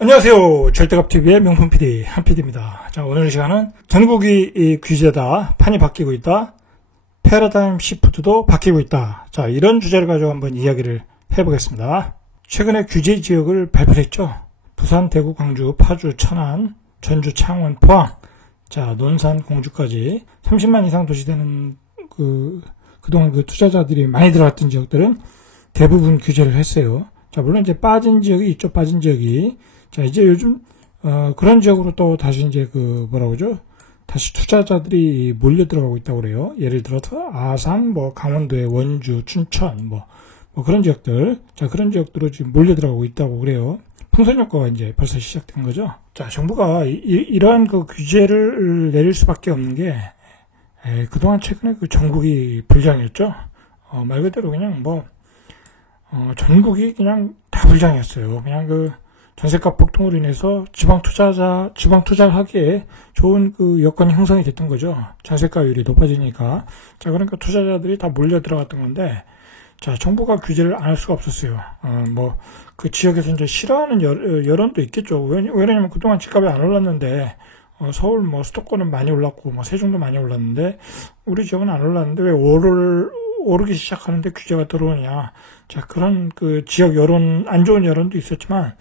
안녕하세요. 절대값TV의 명품 PD 한PD입니다. 자, 오늘 시간은 전국이 규제다, 판이 바뀌고 있다, 패러다임 시프트도 바뀌고 있다. 자, 이런 주제를 가지고 한번 이야기를 해보겠습니다. 최근에 규제 지역을 발표했죠. 부산, 대구, 광주, 파주, 천안, 전주, 창원, 포항, 자, 논산, 공주까지 30만 이상 도시 되는 그동안 투자자들이 많이 들어갔던 지역들은 대부분 규제를 했어요. 자, 물론 이제 빠진 지역이 있죠. 빠진 지역이. 자, 이제 요즘 그런 지역으로 또 다시 이제 다시 투자자들이 몰려 들어가고 있다고 그래요. 예를 들어서 아산, 강원도의 원주, 춘천, 그런 지역들. 자, 그런 지역들로 지금 몰려 들어가고 있다고 그래요. 풍선 효과가 이제 벌써 시작된 거죠. 자, 정부가 이러한 규제를 내릴 수밖에 없는 게 그동안 최근에 전국이 불장이었죠. 말 그대로 그냥 전국이 그냥 다 불장이었어요. 그냥 전세값 폭등으로 인해서 지방 투자를 하기에 좋은 여건이 형성이 됐던 거죠. 전세가율이 높아지니까. 자, 그러니까 투자자들이 다 몰려 들어갔던 건데, 자, 정부가 규제를 안 할 수가 없었어요. 그 지역에서 이제 싫어하는 여론도 있겠죠. 왜냐면 그동안 집값이 안 올랐는데, 서울 수도권은 많이 올랐고, 세종도 많이 올랐는데, 우리 지역은 안 올랐는데, 왜 오르기 시작하는데 규제가 들어오냐. 자, 그런 지역 여론, 안 좋은 여론도 있었지만,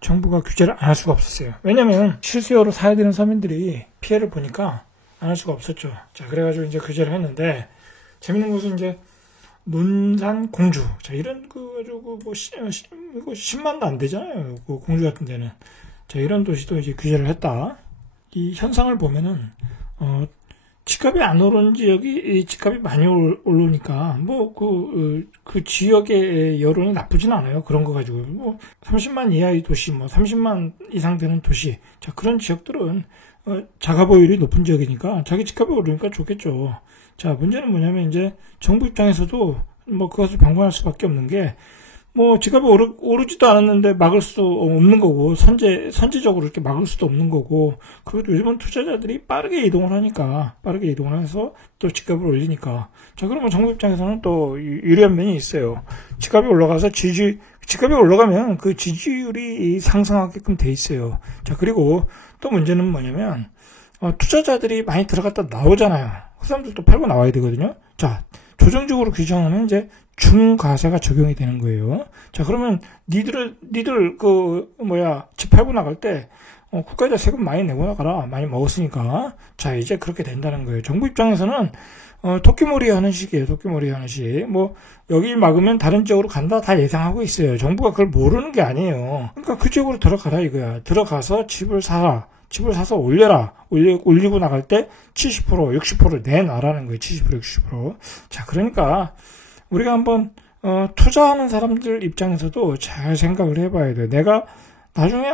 정부가 규제를 안 할 수가 없었어요. 왜냐면 실수요로 사야 되는 서민들이 피해를 보니까 안 할 수가 없었죠. 자, 그래가지고 이제 규제를 했는데, 재밌는 것은 이제 논산, 공주. 자, 이런 이거 10만도 안 되잖아요. 공주 같은 데는. 자, 이런 도시도 이제 규제를 했다. 이 현상을 보면은, 집값이 안 오르는 지역이 집값이 많이 오르니까 그 지역의 여론이 나쁘진 않아요. 그런 거 가지고 30만 이하의 도시, 30만 이상 되는 도시, 자, 그런 지역들은 자가보유율이 높은 지역이니까 자기 집값이 오르니까 좋겠죠. 자, 문제는 뭐냐면 이제 정부 입장에서도 그것을 방관할 수밖에 없는 게 집값이 오르지도 않았는데 막을 수 없는 거고, 선제적으로 이렇게 막을 수도 없는 거고, 그리고 요즘은 투자자들이 빠르게 이동을 해서 또 집값을 올리니까. 자, 그러면 정부 입장에서는 또 유리한 면이 있어요. 집값이 올라가면 그 지지율이 상승하게끔 돼 있어요. 자, 그리고 또 문제는 뭐냐면, 투자자들이 많이 들어갔다 나오잖아요. 그 사람들도 팔고 나와야 되거든요. 자, 조정적으로 규정하면 이제 중과세가 적용이 되는 거예요. 자, 그러면 니들 집 팔고 나갈 때 국가에다 세금 많이 내고 나가라. 많이 먹었으니까. 자, 이제 그렇게 된다는 거예요. 정부 입장에서는 토끼몰이 하는 식이에요. 토끼몰이 하는 식. 여기 막으면 다른 지역으로 간다 다 예상하고 있어요. 정부가 그걸 모르는 게 아니에요. 그러니까 그 지역으로 들어가라 이거야. 들어가서 집을 사서 올리고 나갈 때 70%, 60% 내놔라는 거예요. 70%, 60%. 자, 그러니까 우리가 한번 투자하는 사람들 입장에서도 잘 생각을 해봐야 돼요. 내가 나중에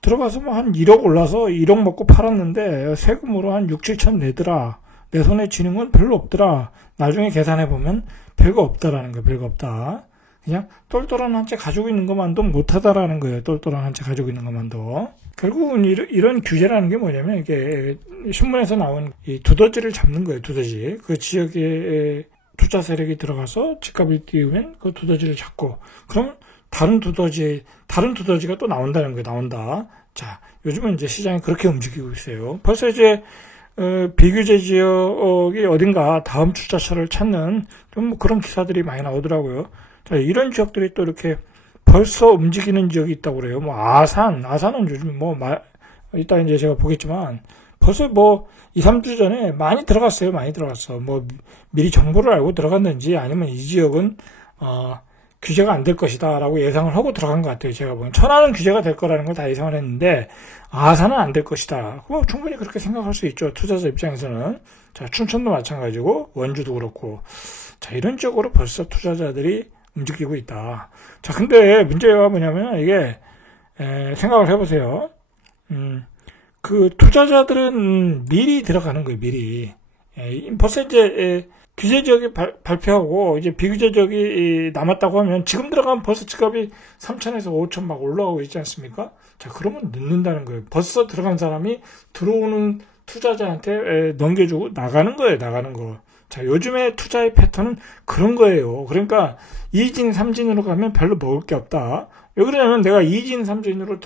들어가서 한 1억 올라서 1억 먹고 팔았는데 세금으로 한 6, 7천 내더라. 내 손에 쥐는 건 별로 없더라. 나중에 계산해보면 별거 없다라는 거예요. 별거 없다. 그냥 똘똘한 한 채 가지고 있는 것만도 못하다라는 거예요. 똘똘한 한 채 가지고 있는 것만도. 결국은 이런 규제라는 게 뭐냐면 이게 신문에서 나온 이 두더지를 잡는 거예요. 두더지. 그 지역에 투자 세력이 들어가서 집값을 띄우면 그 두더지를 잡고, 그럼 다른 두더지가 또 나온다는 거예요. 나온다. 자, 요즘은 이제 시장이 그렇게 움직이고 있어요. 벌써 이제 비규제 지역이 어딘가 다음 투자처를 찾는 좀 그런 기사들이 많이 나오더라고요. 자, 이런 지역들이 또 이렇게 벌써 움직이는 지역이 있다고 그래요. 아산은 요즘 이따 이제 제가 보겠지만, 벌써 2, 3주 전에 많이 들어갔어요. 많이 들어갔어. 미리 정보를 알고 들어갔는지, 아니면 이 지역은, 규제가 안 될 것이다 라고 예상을 하고 들어간 것 같아요. 제가 보면. 천안은 규제가 될 거라는 걸 다 예상을 했는데, 아산은 안 될 것이다. 충분히 그렇게 생각할 수 있죠. 투자자 입장에서는. 자, 춘천도 마찬가지고, 원주도 그렇고. 자, 이런 쪽으로 벌써 투자자들이 움직이고 있다. 자, 근데 문제가 뭐냐면, 이게, 생각을 해보세요. 투자자들은 미리 들어가는 거예요, 미리. 벌써 이제, 규제 지역이 발표하고, 이제 비규제 지역이 남았다고 하면, 지금 들어가면 벌써 집값이 3천에서 5천 막 올라가고 있지 않습니까? 자, 그러면 늦는다는 거예요. 벌써 들어간 사람이 들어오는 투자자한테 넘겨주고 나가는 거예요, 나가는 거. 자, 요즘의 투자의 패턴은 그런 거예요. 그러니까 2진, 3진으로 가면 별로 먹을 게 없다. 왜 그러냐면 내가 2진, 3진으로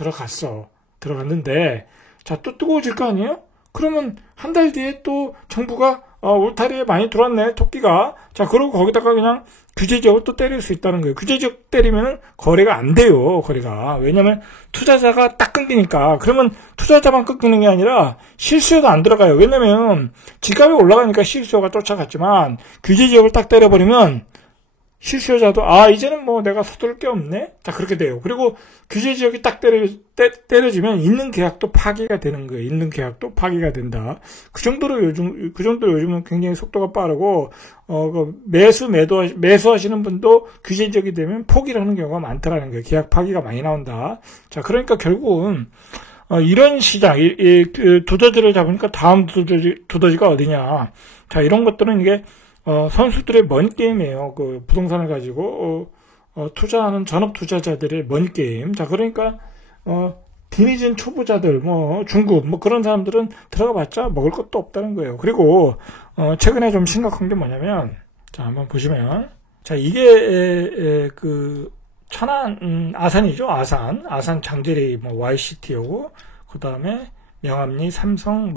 들어갔는데, 자, 또 뜨거워질 거 아니에요? 그러면 한 달 뒤에 또 정부가 울타리에 많이 들어왔네, 토끼가. 자, 그러고 거기다가 그냥 규제지역을 또 때릴 수 있다는 거예요. 규제지역 때리면 거래가 안 돼요, 거래가. 왜냐면 투자자가 딱 끊기니까. 그러면 투자자만 끊기는 게 아니라 실수요도 안 들어가요. 왜냐면 집값이 올라가니까 실수요가 쫓아갔지만 규제지역을 딱 때려버리면 실수요자도 이제는 뭐 내가 서둘 게 없네. 자, 그렇게 돼요. 그리고 규제 지역이 딱 때려지면 있는 계약도 파기가 되는 거예요. 있는 계약도 파기가 된다. 그 정도로 요즘은 굉장히 속도가 빠르고 매수하시는 분도 규제 지역이 되면 포기를 하는 경우가 많더라는 거예요. 계약 파기가 많이 나온다. 자, 그러니까 결국은 이런 시장, 두더지를 잡으니까 다음 두더지가 어디냐. 자, 이런 것들은 이게 선수들의 먼 게임이에요. 그 부동산을 가지고 투자하는 전업 투자자들의 먼 게임. 자, 그러니까 디니즌 초보자들, 중급, 그런 사람들은 들어가봤자 먹을 것도 없다는 거예요. 그리고 최근에 좀 심각한 게 뭐냐면, 자, 한번 보시면, 자, 이게 그 천안 아산이죠. 아산 장제리 YCT하고 그 다음에 명암리, 삼성,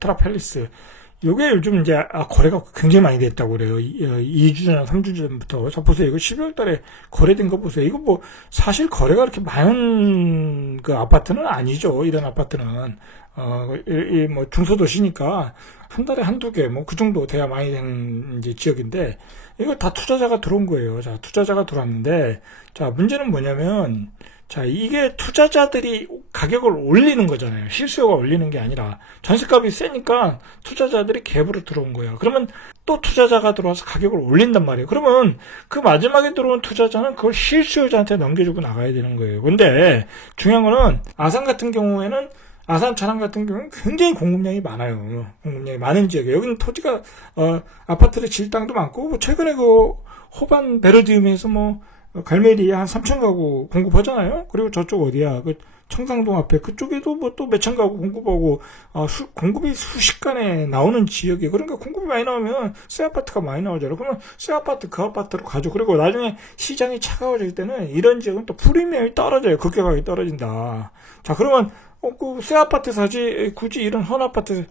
트라펠리스. 요게 요즘 이제 거래가 굉장히 많이 됐다고 그래요. 2주 전, 3주 전부터. 자, 보세요. 이거 12월 달에 거래된 거 보세요. 이거 사실 거래가 그렇게 많은 그 아파트는 아니죠. 이런 아파트는. 중소도시니까 한 달에 한두 개, 그 정도 돼야 많이 된 이제 지역인데, 이거 다 투자자가 들어온 거예요. 자, 투자자가 들어왔는데, 자, 문제는 뭐냐면, 자, 이게 투자자들이 가격을 올리는 거잖아요. 실수요가 올리는 게 아니라 전세값이 세니까 투자자들이 갭으로 들어온 거예요. 그러면 또 투자자가 들어와서 가격을 올린단 말이에요. 그러면 그 마지막에 들어온 투자자는 그걸 실수요자한테 넘겨주고 나가야 되는 거예요. 근데 중요한 거는 아산 같은 경우에는 아산 천안 같은 경우는 굉장히 공급량이 많아요. 공급량이 많은 지역이에요. 여기는 토지가 아파트를 질 땅도 많고 최근에 그 호반 베르디움에서 갈매리에 한 3천 가구 공급하잖아요. 그리고 저쪽 어디야? 그 청상동 앞에 그쪽에도 또 몇천 가구 공급하고 공급이 수십간에 나오는 지역이에요. 그러니까 공급이 많이 나오면 새 아파트가 많이 나오잖아요. 그러면 새 아파트 그 아파트로 가죠. 그리고 나중에 시장이 차가워질 때는 이런 지역은 또 프리미엄이 떨어져요. 급격하게 떨어진다. 자, 그러면 그 새 아파트 사지 굳이 이런 헌 아파트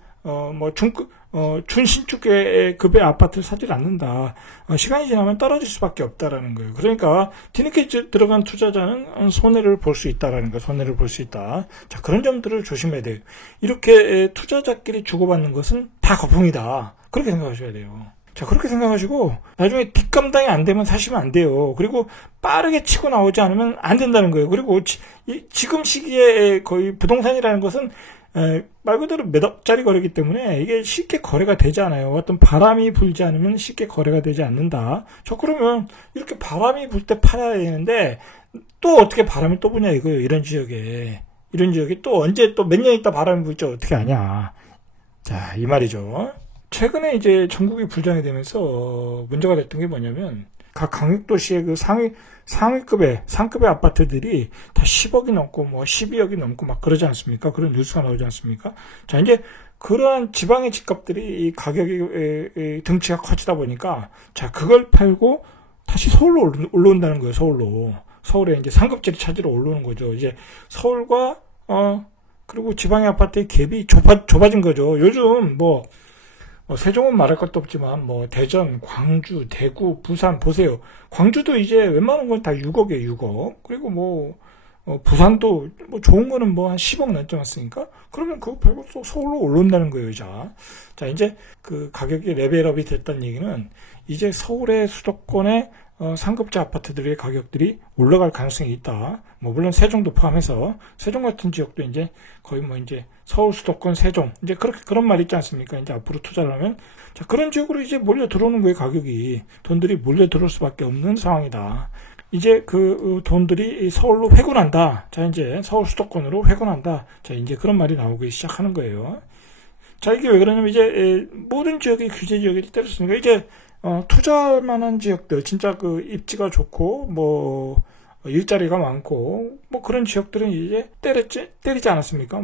준신축의 급의 아파트를 사질 않는다. 시간이 지나면 떨어질 수밖에 없다라는 거예요. 그러니까 뒤늦게 들어간 투자자는 손해를 볼 수 있다라는 거예요. 손해를 볼 수 있다. 자, 그런 점들을 조심해야 돼요. 이렇게 투자자끼리 주고받는 것은 다 거품이다. 그렇게 생각하셔야 돼요. 자, 그렇게 생각하시고 나중에 뒷감당이 안 되면 사시면 안 돼요. 그리고 빠르게 치고 나오지 않으면 안 된다는 거예요. 그리고 지금 시기에 거의 부동산이라는 것은 말 그대로 몇 억짜리 거래이기 때문에 이게 쉽게 거래가 되지 않아요. 어떤 바람이 불지 않으면 쉽게 거래가 되지 않는다. 그러면 이렇게 바람이 불 때 팔아야 되는데 또 어떻게 바람이 또 부냐 이거예요. 이런 지역에 또 언제 또 몇 년 있다 바람이 불지 어떻게 아냐. 자, 이 말이죠. 최근에 이제 전국이 불장이 되면서 문제가 됐던 게 뭐냐면 각 강력도시의 그 상급의 아파트들이 다 10억이 넘고 12억이 넘고 막 그러지 않습니까? 그런 뉴스가 나오지 않습니까? 자, 이제 그러한 지방의 집값들이 이 가격이 등치가 커지다 보니까 자, 그걸 팔고 다시 서울로 올라온다는 거예요. 서울에 이제 상급지를 찾으러 올라오는 거죠. 이제 서울과 그리고 지방의 아파트의 갭이 좁아진 거죠. 요즘 세종은 말할 것도 없지만 대전, 광주, 대구, 부산 보세요. 광주도 이제 웬만한 건 다 6억이에요. 6억. 그리고 부산도 좋은 거는 한 10억 넘지 않습니까? 그러면 그거 팔고 또 서울로 올라온다는 거예요. 자, 이제 그 가격이 레벨업이 됐다는 얘기는 이제 서울의 수도권의 상급지 아파트들의 가격들이 올라갈 가능성이 있다. 물론 세종도 포함해서 세종 같은 지역도 이제 거의 이제 서울 수도권 세종 이제 그런 말 있지 않습니까? 이제 앞으로 투자를 하면 자, 그런 지역으로 이제 몰려 들어오는 거예요. 가격이 돈들이 몰려 들어올 수밖에 없는 상황이다. 이제 그 돈들이 서울로 회군한다. 자, 이제 서울 수도권으로 회군한다. 자, 이제 그런 말이 나오기 시작하는 거예요. 자, 이게 왜 그러냐면 이제 모든 지역이 규제 지역이 때렸으니까 이제 투자할 만한 지역들 진짜 그 입지가 좋고 일자리가 많고 뭐 그런 지역들은 이제 때리지 않았습니까?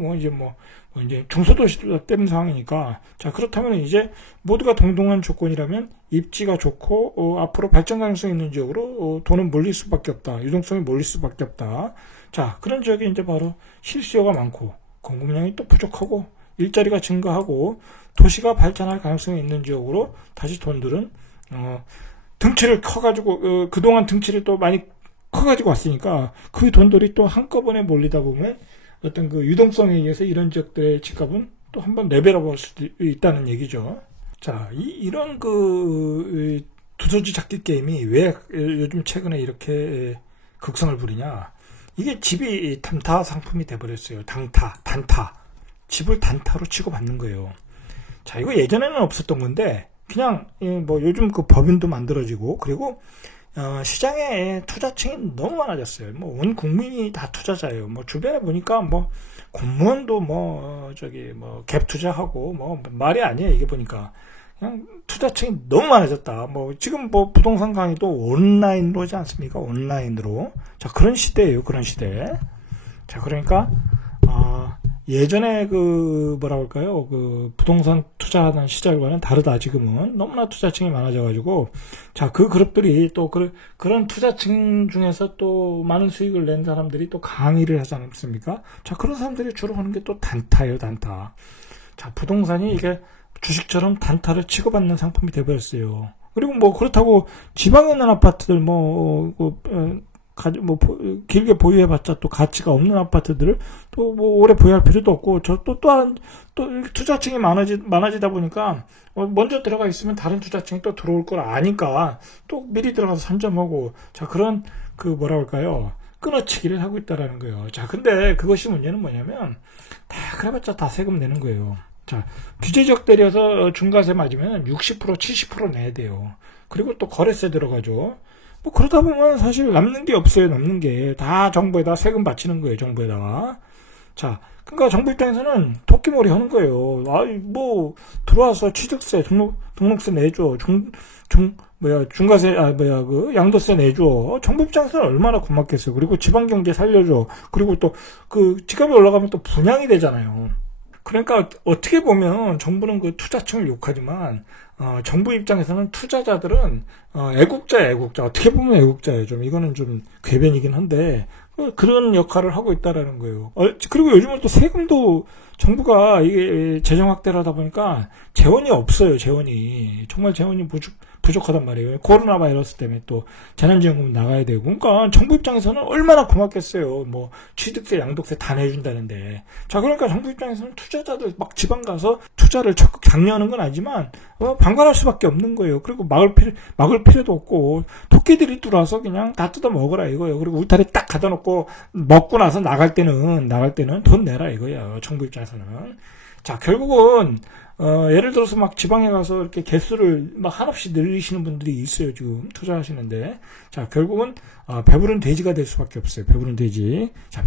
이제 중소도시도 때린 상황이니까. 자, 그렇다면 이제 모두가 동등한 조건이라면 입지가 좋고 앞으로 발전 가능성이 있는 지역으로 돈은 몰릴 수밖에 없다. 유동성이 몰릴 수밖에 없다. 자, 그런 지역이 이제 바로 실수요가 많고 공급량이 또 부족하고 일자리가 증가하고 도시가 발전할 가능성이 있는 지역으로 다시 돈들은 등치를 커가지고 그동안 등치를 또 많이 커가지고 왔으니까 그 돈들이 또 한꺼번에 몰리다 보면 어떤 그 유동성에 의해서 이런 지역들의 집값은 또 한번 레벨업 할 수도 있다는 얘기죠. 자, 이런 그 두더지 잡기 게임이 왜 요즘 최근에 이렇게 극성을 부리냐? 이게 집이 단타 상품이 돼버렸어요. 단타. 집을 단타로 취급받는 거예요. 자, 이거 예전에는 없었던 건데 그냥 뭐 요즘 그 법인도 만들어지고 그리고 시장에 투자층이 너무 많아졌어요. 뭐 온 국민이 다 투자자예요. 뭐 주변에 보니까 뭐 공무원도 갭 투자하고 뭐 말이 아니에요. 이게 보니까 그냥 투자층이 너무 많아졌다. 뭐 지금 뭐 부동산 강의도 온라인으로 하지 않습니까? 온라인으로. 자, 그런 시대예요. 그런 시대. 자, 그러니까 예전에 그 부동산 투자하는 시절과는 다르다. 지금은 너무나 투자층이 많아져가지고 자, 그 그룹들이 또 그런 투자층 중에서 또 많은 수익을 낸 사람들이 또 강의를 하지 않습니까? 자, 그런 사람들이 주로 하는 게 또 단타예요. 단타. 자, 부동산이 이게 주식처럼 단타를 취급받는 상품이 되어버렸어요. 그리고 뭐 그렇다고 지방에 있는 아파트들 길게 보유해봤자 또 가치가 없는 아파트들을 또 뭐 오래 보유할 필요도 없고, 또한 투자층이 많아지다 보니까, 먼저 들어가 있으면 다른 투자층이 또 들어올 걸 아니까, 또 미리 들어가서 선점하고, 자, 그런, 끊어치기를 하고 있다라는 거예요. 자, 근데 그것이 문제는 뭐냐면, 그래봤자 다 세금 내는 거예요. 자, 규제적 대리여서 중과세 맞으면 60%, 70% 내야 돼요. 그리고 또 거래세 들어가죠. 뭐 그러다 보면 사실 남는 게 없어요. 남는 게 다 정부에다 세금 바치는 거예요. 정부에다가. 자, 그러니까 정부 입장에서는 토끼몰이 하는 거예요. 들어와서 취득세, 등록세 내줘. 중과세, 양도세 내줘. 정부 입장에서는 얼마나 고맙겠어요. 그리고 지방경제 살려줘. 그리고 또 지갑이 올라가면 또 분양이 되잖아요. 그러니까 어떻게 보면 정부는 그 투자층을 욕하지만 정부 입장에서는 투자자들은 애국자. 어떻게 보면 애국자예요. 이거는 좀 궤변이긴 한데 그런 역할을 하고 있다라는 거예요. 그리고 요즘은 또 세금도 정부가 이게 재정 확대를 하다 보니까 재원이 없어요. 정말 재원이 부족하단 말이에요. 코로나 바이러스 때문에 또 재난지원금 나가야 되고. 그러니까 정부 입장에서는 얼마나 고맙겠어요. 뭐 취득세, 양도세 다 내준다는데. 자, 그러니까 정부 입장에서는 투자자들 막 지방 가서 투자를 적극 장려하는 건 아니지만 방관할 수밖에 없는 거예요. 그리고 막을 필요도 없고 토끼들이 들어와서 그냥 다 뜯어 먹으라 이거예요. 그리고 울타리 딱 가다 놓고 먹고 나서 나갈 때는 돈 내라 이거예요. 정부 입장에서는. 자, 결국은 예를 들어서 막 지방에 가서 이렇게 개수를 막 한없이 늘리시는 분들이 있어요. 지금 투자하시는데. 자, 결국은 배부른 돼지가 될 수밖에 없어요. 배부른 돼지. 자,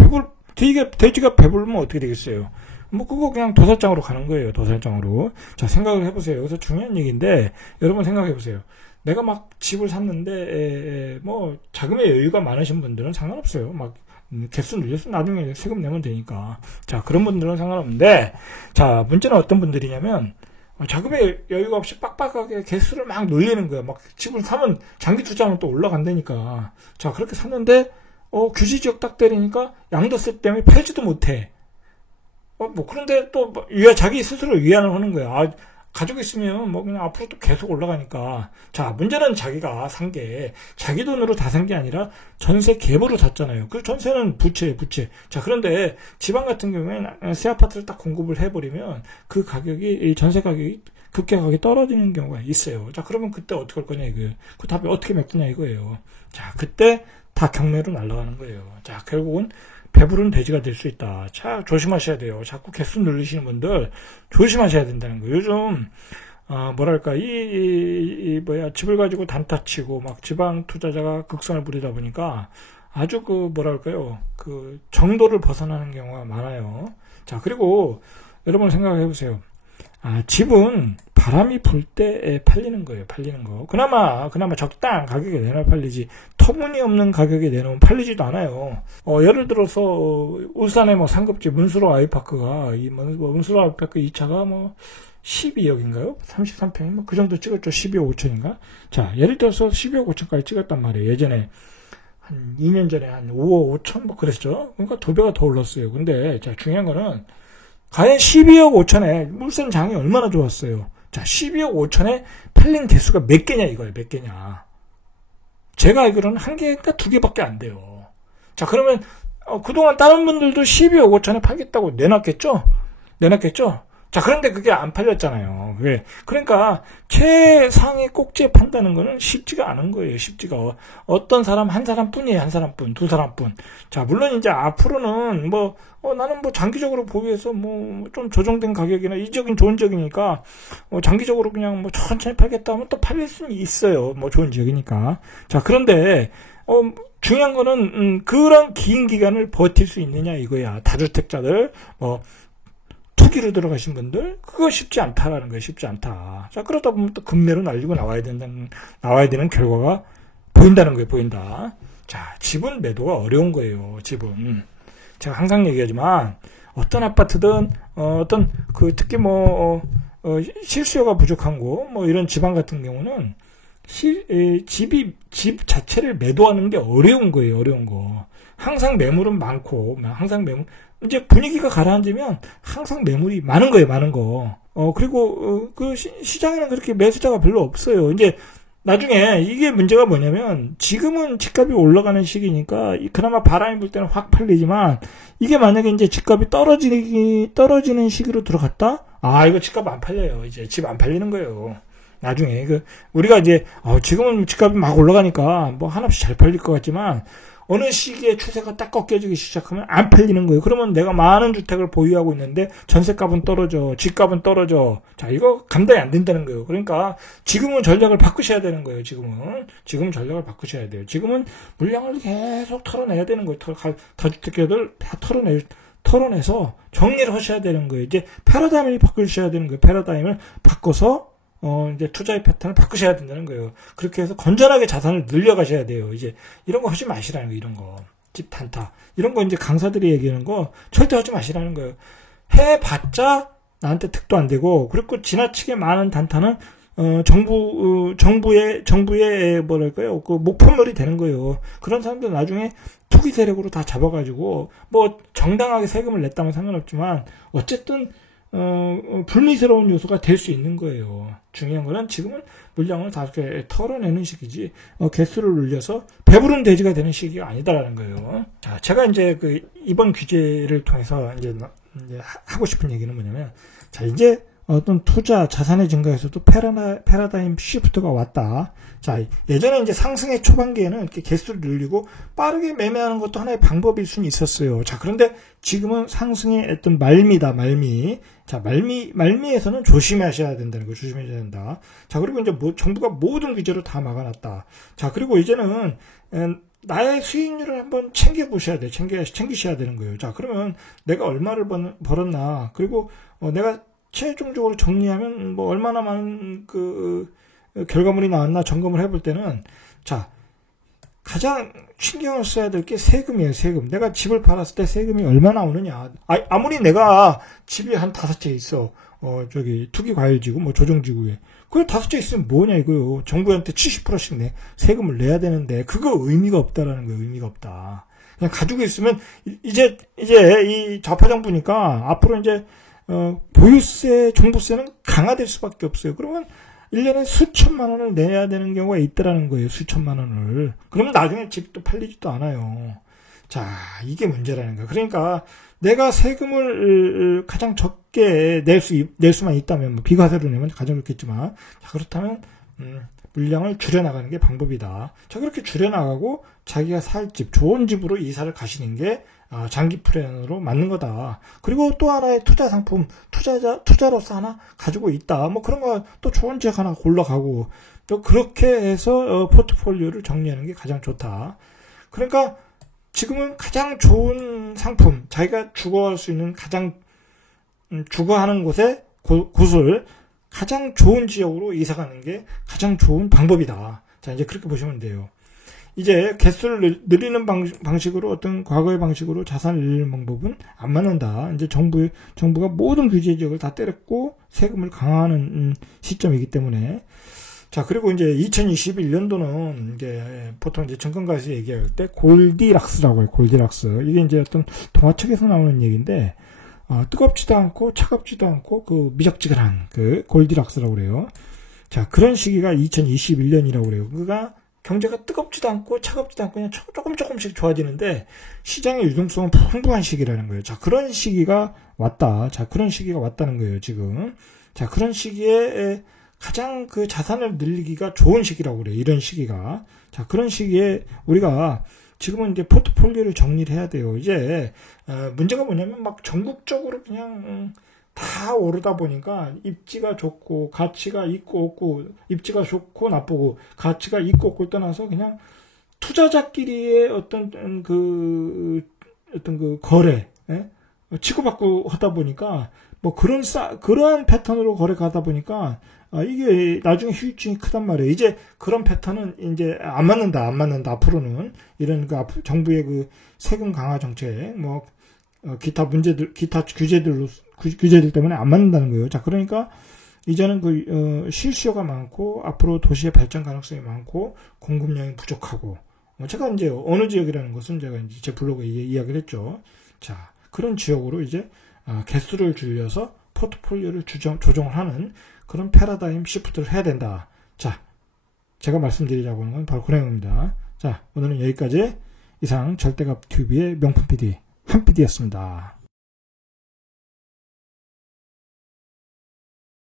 돼지가 배부르면 어떻게 되겠어요? 뭐 그거 그냥 도살장으로 가는 거예요. 도살장으로. 자, 생각을 해보세요. 여기서 중요한 얘기인데 여러분 생각해보세요. 내가 막 집을 샀는데 뭐 자금의 여유가 많으신 분들은 상관없어요. 막 개수 늘려서 나중에 세금 내면 되니까. 자, 그런 분들은 상관없는데, 자, 문제는 어떤 분들이냐면, 자금의 여유가 없이 빡빡하게 개수를 막 늘리는 거야. 막 집을 사면 장기 투자하면 또 올라간다니까. 자, 그렇게 샀는데, 규제지역 딱 때리니까 양도세 때문에 팔지도 못해. 그런데 또, 자기 스스로 위안을 하는 거야. 가지고 있으면 뭐 그냥 앞으로 또 계속 올라가니까. 자, 문제는 자기가 산 게 자기 돈으로 다 산 게 아니라 전세 갭으로 샀잖아요. 그 전세는 부채. 자, 그런데 지방 같은 경우에는 새 아파트를 딱 공급을 해버리면 그 가격이, 전세 가격이 급격하게 떨어지는 경우가 있어요. 자, 그러면 그때 어떻게 할 거냐 이거예요. 그 답이 어떻게 메꾸냐 이거예요. 자, 그때 다 경매로 날아가는 거예요. 자, 결국은 배부른 돼지가 될 수 있다. 자, 조심하셔야 돼요. 자꾸 개수 누르시는 분들 조심하셔야 된다는 거예요. 요즘 집을 가지고 단타 치고 막 지방 투자자가 극성을 부리다 보니까 아주 정도를 벗어나는 경우가 많아요. 자, 그리고 여러분 생각해 보세요. 집은 바람이 불 때 팔리는 거예요. 팔리는 거. 그나마 적당한 가격에 내놔 팔리지. 터무니없는 가격에 내놓으면 팔리지도 않아요. 예를 들어서 울산의 뭐 상급지 문수로 아이파크가 문수로 아이파크 2차가 뭐 12억인가요? 33평 뭐 그 정도 찍었죠. 12억 5천인가? 자, 예를 들어서 12억 5천까지 찍었단 말이에요. 예전에 한 2년 전에 한 5억 5천 뭐 그랬죠. 그러니까 2배가 더 올랐어요. 근데 자, 중요한 거는 과연 12억 5천에 울산 장이 얼마나 좋았어요. 자, 12억 5천에 팔린 개수가 몇 개냐 이거예요. 몇 개냐. 제가 알기로는 한 개가 두 개밖에 안 돼요. 자, 그러면 그동안 다른 분들도 12억 5천에 팔겠다고 내놨겠죠? 자, 그런데 그게 안 팔렸잖아요. 그러니까 최상의 꼭지에 판다는 거는 쉽지가 않은 거예요. 쉽지가. 어떤 사람, 한 사람뿐이에요. 한 사람뿐, 두 사람뿐. 자, 물론 이제 앞으로는 나는 장기적으로 보기 위해서 좀 조정된 가격이나 이적인 좋은 지역이니까 장기적으로 그냥 천천히 팔겠다 하면 또 팔릴 수는 있어요. 좋은 지역이니까. 자, 그런데 중요한 거는 그런 긴 기간을 버틸 수 있느냐 이거야. 다주택자들 투기로 들어가신 분들 그거 쉽지 않다라는 거예요. 쉽지 않다. 자, 그러다 보면 또 급매로 날리고 나와야 되는 결과가 보인다는 거예요. 보인다. 자, 집은 매도가 어려운 거예요. 집은 제가 항상 얘기하지만 어떤 아파트든 특히 실수요가 부족한 곳 이런 지방 같은 경우는 집 자체를 매도하는 게 어려운 거예요. 어려운 거. 항상 매물은 많고 이제 분위기가 가라앉으면 항상 매물이 많은 거예요. 많은 거. 그리고 그 시장에는 그렇게 매수자가 별로 없어요. 이제 나중에 이게 문제가 뭐냐면 지금은 집값이 올라가는 시기니까 그나마 바람이 불 때는 확 팔리지만 이게 만약에 이제 집값이 떨어지는 시기로 들어갔다? 이거 집값 안 팔려요. 이제 집 안 팔리는 거예요. 나중에 우리가 이제 지금은 집값이 막 올라가니까 한없이 잘 팔릴 것 같지만 어느 시기에 추세가 딱 꺾여지기 시작하면 안 팔리는 거예요. 그러면 내가 많은 주택을 보유하고 있는데 전세값은 떨어져, 집값은 떨어져. 자, 이거 감당이 안 된다는 거예요. 그러니까 지금은 전략을 바꾸셔야 되는 거예요. 지금은 전략을 바꾸셔야 돼요. 지금은 물량을 계속 털어내야 되는 거예요. 다주택자들 다 털어내서 정리를 하셔야 되는 거예요. 이제 패러다임을 바꾸셔야 되는 거예요. 패러다임을 바꿔서 이제 투자의 패턴을 바꾸셔야 된다는 거예요. 그렇게 해서 건전하게 자산을 늘려가셔야 돼요. 이제 이런 거 하지 마시라는 거예요. 이런 거. 집 단타. 이런 거 이제 강사들이 얘기하는 거 절대 하지 마시라는 거예요. 해봤자 나한테 득도 안 되고, 그리고 지나치게 많은 단타는 정부의 뭐랄까요? 그 목표물이 되는 거예요. 그런 사람들 나중에 투기 세력으로 다 잡아가지고 정당하게 세금을 냈다면 상관없지만 어쨌든 불미스러운 요소가 될 수 있는 거예요. 중요한 거는 지금은 물량을 다 이렇게 털어내는 시기지, 개수를 늘려서 배부른 돼지가 되는 시기가 아니다라는 거예요. 자, 제가 이제 이번 규제를 통해서 이제 하고 싶은 얘기는 뭐냐면, 자, 이제 어떤 투자, 자산의 증가에서도 패러다임 시프트가 왔다. 자, 예전에 이제 상승의 초반기에는 이렇게 개수를 늘리고 빠르게 매매하는 것도 하나의 방법일 수는 있었어요. 자, 그런데 지금은 상승의 어떤 말미다, 말미. 자, 말미에서는 조심하셔야 된다는 거, 조심해야 된다. 자, 그리고 이제 정부가 모든 규제로 다 막아놨다. 자, 그리고 이제는 나의 수익률을 한번 챙겨보셔야 돼. 챙기셔야 되는 거예요. 자, 그러면 내가 얼마를 벌었나. 그리고 내가 최종적으로 정리하면 얼마나 많은 결과물이 나왔나 점검을 해볼 때는, 자, 가장 신경을 써야 될 게 세금이에요. 세금. 내가 집을 팔았을 때 세금이 얼마 나오느냐. 아무리 내가 집이 한 5채 있어. 투기과열지구, 조정지구에. 그걸 5채 있으면 뭐냐 이거요. 정부한테 70%씩 세금을 내야 되는데, 그거 의미가 없다라는 거예요. 의미가 없다. 그냥 가지고 있으면, 이제 이 좌파 정부니까 앞으로 이제 보유세, 종부세는 강화될 수밖에 없어요. 그러면 1년에 수천만 원을 내야 되는 경우가 있더라는 거예요. 수천만 원을. 그러면 나중에 집도 팔리지도 않아요. 자, 이게 문제라는 거예요. 그러니까 내가 세금을 가장 적게 낼 수만 있다면, 비과세로 내면 가장 좋겠지만, 자, 그렇다면 물량을 줄여나가는 게 방법이다. 자, 그렇게 줄여나가고 자기가 살 집, 좋은 집으로 이사를 가시는 게 장기 플랜으로 맞는 거다. 그리고 또 하나의 투자 상품, 투자로서 하나 가지고 있다. 그런 거 또 좋은 지역 하나 골라가고, 또 그렇게 해서 포트폴리오를 정리하는 게 가장 좋다. 그러니까 지금은 가장 좋은 상품, 자기가 주거할 수 있는 가장 주거하는 곳을 가장 좋은 지역으로 이사 가는 게 가장 좋은 방법이다. 자, 이제 그렇게 보시면 돼요. 이제 개수를 늘리는 방식으로 어떤 과거의 방식으로 자산을 늘리는 방법은 안 맞는다. 이제 정부가 모든 규제 지역을 다 때렸고 세금을 강화하는 시점이기 때문에. 자, 그리고 이제 2021년도는 이제 보통 이제 정권가에서 얘기할 때 골디락스라고 해요. 골디락스. 이게 이제 어떤 동화책에서 나오는 얘기인데, 뜨겁지도 않고 차갑지도 않고 그 미적지근한 그 골디락스라고 그래요. 자, 그런 시기가 2021년이라고 그래요. 그가 경제가 뜨겁지도 않고 차갑지도 않고 그냥 조금씩 좋아지는데 시장의 유동성은 풍부한 시기라는 거예요. 자, 그런 시기가 왔다. 자, 그런 시기가 왔다는 거예요, 지금. 자, 그런 시기에 가장 그 자산을 늘리기가 좋은 시기라고 그래요. 이런 시기가. 자, 그런 시기에 우리가 지금은 이제 포트폴리오를 정리를 해야 돼요. 이제 문제가 뭐냐면 막 전국적으로 그냥 다 오르다 보니까 입지가 좋고 가치가 있고 없고, 입지가 좋고 나쁘고 가치가 있고 없고를 떠나서 그냥 투자자끼리의 어떤 그 거래, 치고받고 하다 보니까 뭐 그러한 패턴으로 거래가다 보니까 이게 나중에 후유증이 크단 말이에요. 이제 그런 패턴은 이제 안 맞는다. 앞으로는 이런 그 정부의 그 세금 강화 정책, 뭐 기타 규제들 때문에 안 맞는다는 거예요. 자, 그러니까 이제는 그 실수요가 많고 앞으로 도시의 발전 가능성이 많고 공급량이 부족하고, 제가 이제 어느 지역이라는 것은 제가 이제 제 블로그에 이야기를 했죠. 자, 그런 지역으로 이제 개수를 줄여서 포트폴리오를 조정하는 그런 패러다임 시프트를 해야 된다. 자, 제가 말씀드리자고 하는 건 바로 그런 겁니다. 자, 오늘은 여기까지. 이상 절대값 TV의 명품 PD 한 PD였습니다.